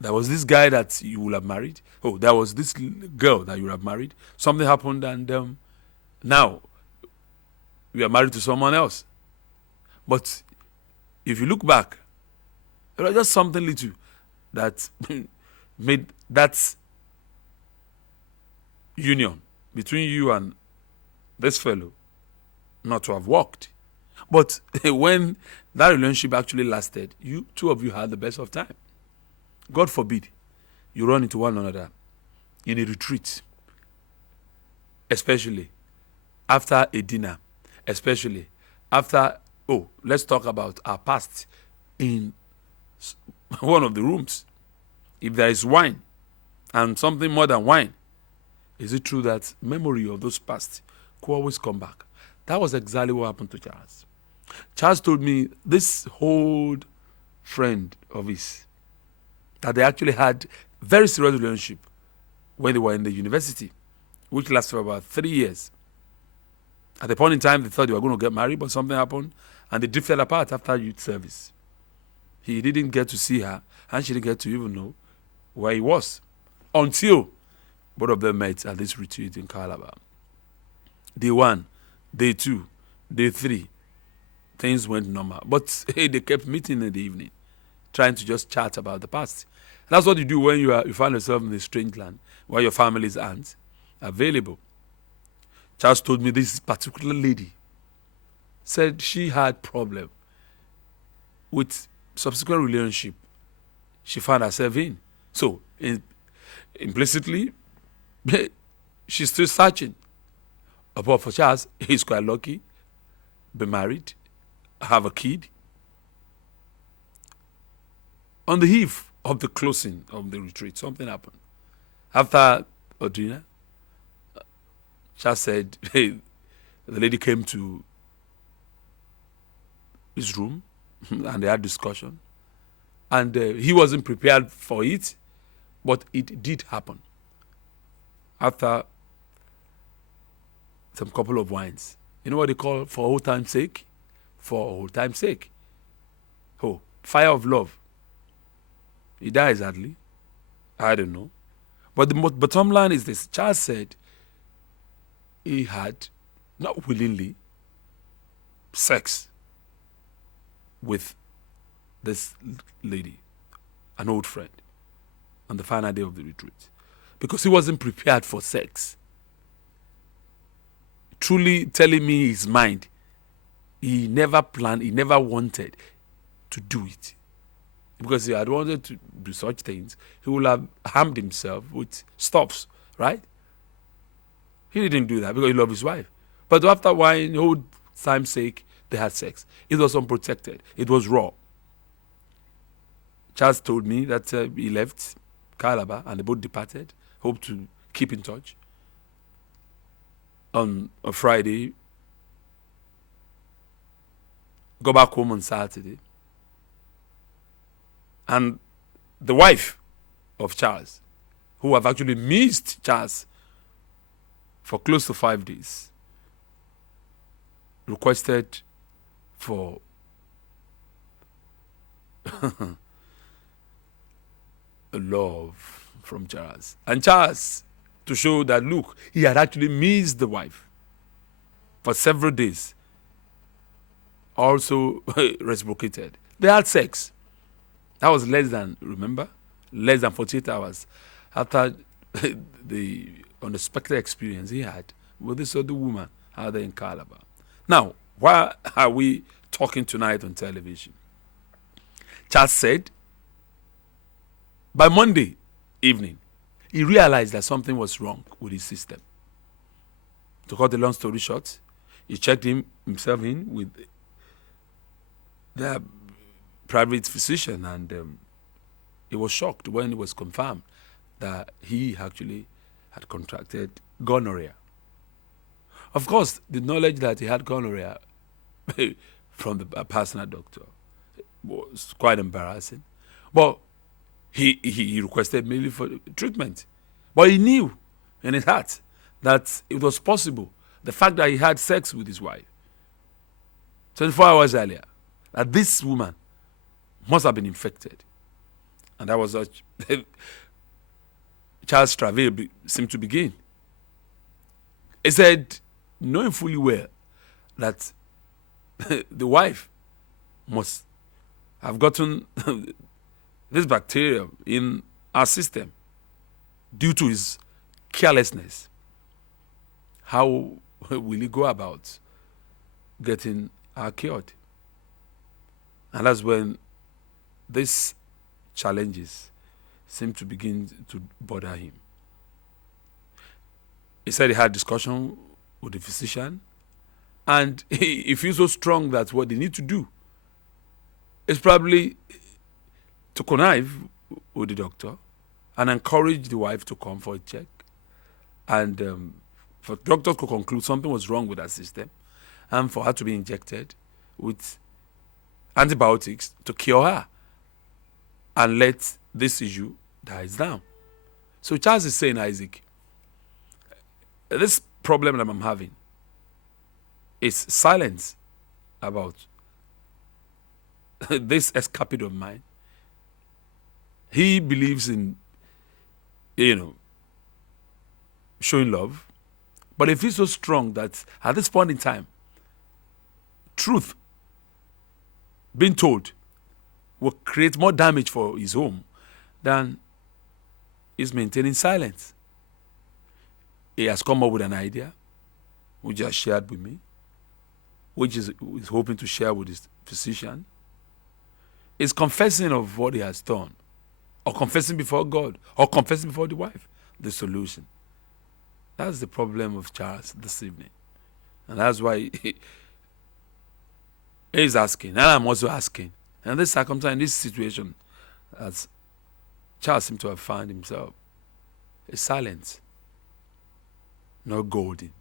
There was this guy that you would have married. Oh, there was this girl that you would have married. Something happened, and now you are married to someone else. But if you look back, it was just something little that made that union between you and this fellow not to have worked. But when that relationship actually lasted, you two of you had the best of time. God forbid you run into one another in a retreat, especially after a dinner, especially after, let's talk about our past in one of the rooms. If there is wine and something more than wine, is it true that memory of those past could always come back? That was exactly what happened to Charles. Charles told me this old friend of his that they actually had very serious relationship when they were in the university, which lasted for about 3 years. At the point in time, they thought they were going to get married, but something happened, and they drifted apart after youth service. He didn't get to see her, and she didn't get to even know where he was, until both of them met at this retreat in Calabar. Day 1, day 2, day 3, things went normal. But they kept meeting in the evening, trying to just chat about the past. That's what you do when you find yourself in a strange land where your families aren't available. Charles told me this particular lady said she had problem with subsequent relationship she found herself in. So implicitly, she's still searching. But for Charles, he's quite lucky, be married, have a kid. On the eve of the closing of the retreat, something happened. After a dinner, Charles said, the lady came to his room and they had discussion. And he wasn't prepared for it, but it did happen. After some couple of wines. You know what they call for old time's sake? For old time's sake. Oh, fire of love. He dies hardly. I don't know. But the bottom line is this. Charles said he had, not willingly, sex with this lady, an old friend, on the final day of the retreat. Because he wasn't prepared for sex. Truly telling me his mind, he never planned, he never wanted to do it. Because he had wanted to do such things, he would have harmed himself with stuffs, right? He didn't do that because he loved his wife. But after wine, old time's sake, they had sex. It was unprotected. It was raw. Charles told me that he left Calabar and they both departed. Hope to keep in touch. On a Friday, go back home on Saturday. And the wife of Charles, who have actually missed Charles for close to 5 days, requested for a love from Charles. And Charles, to show that, look, he had actually missed the wife for several days, also reciprocated. They had sex. That was less than 48 hours after the unexpected experience he had with this other woman out there in Calabar. Now, why are we talking tonight on television? Charles said, by Monday evening, he realized that something was wrong with his system. To cut the long story short, he checked himself in with the private physician, and he was shocked when it was confirmed that he actually had contracted gonorrhea. Of course, the knowledge that he had gonorrhea from the personal doctor was quite embarrassing. But he requested merely for treatment. But he knew in his heart that it was possible. The fact that he had sex with his wife 24 hours earlier, that this woman must have been infected. And that was how Charles Travail seemed to begin. He said, knowing fully well that the wife must have gotten this bacteria in our system due to his carelessness, how will he go about getting her cured? And that's when these challenges seem to begin to bother him. He said he had discussion with the physician, and he feels so strong that what they need to do is probably to connive with the doctor and encourage the wife to come for a check. And for doctors to conclude something was wrong with her system, and for her to be injected with antibiotics to cure her and let this issue die down. So Charles is saying, Isaac, this problem that I'm having is silence about this escapade of mine. He believes in, showing love, but he feels so strong that at this point in time, truth being told will create more damage for his home than is maintaining silence. He has come up with an idea, which he has shared with me, which is hoping to share with his physician. Is confessing of what he has done, or confessing before God, or confessing before the wife, the solution. That's the problem of Charles this evening. And that's why he's asking, and I'm also asking. And this circumstance, this situation, as Charles seems to have found himself, is silence, not golden.